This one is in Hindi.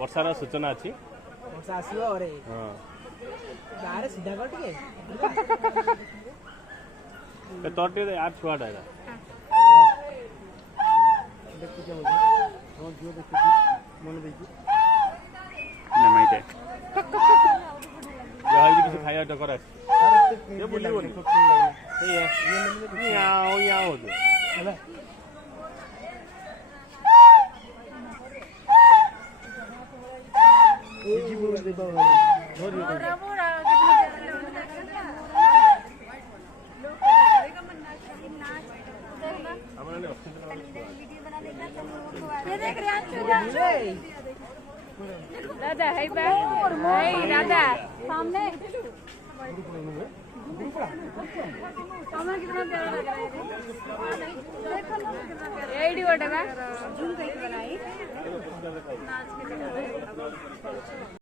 वर्षार सूचना अच्छी वर्षा आसीबो रे हां बाहर सीधा कर टिके ए तोटे यार छुआटा है देखि के हो जो देखि मन देखि ना माइटे या हाई किसी खाया तो करे ये बोली बोली सही है यहाँ हो जो हैला ये जी बोल दे बाबा धोरी मोरा मोरा कितना लोग करेगा मन नाच देखना हमारे वीडियो बना देना ये देख रहे हैं दादा है बे है दादा सामने सामने कितना प्यारा लग रहा है देखो ना कितना प्यारा एडी वाटा बा झूम करके बनाई नाच के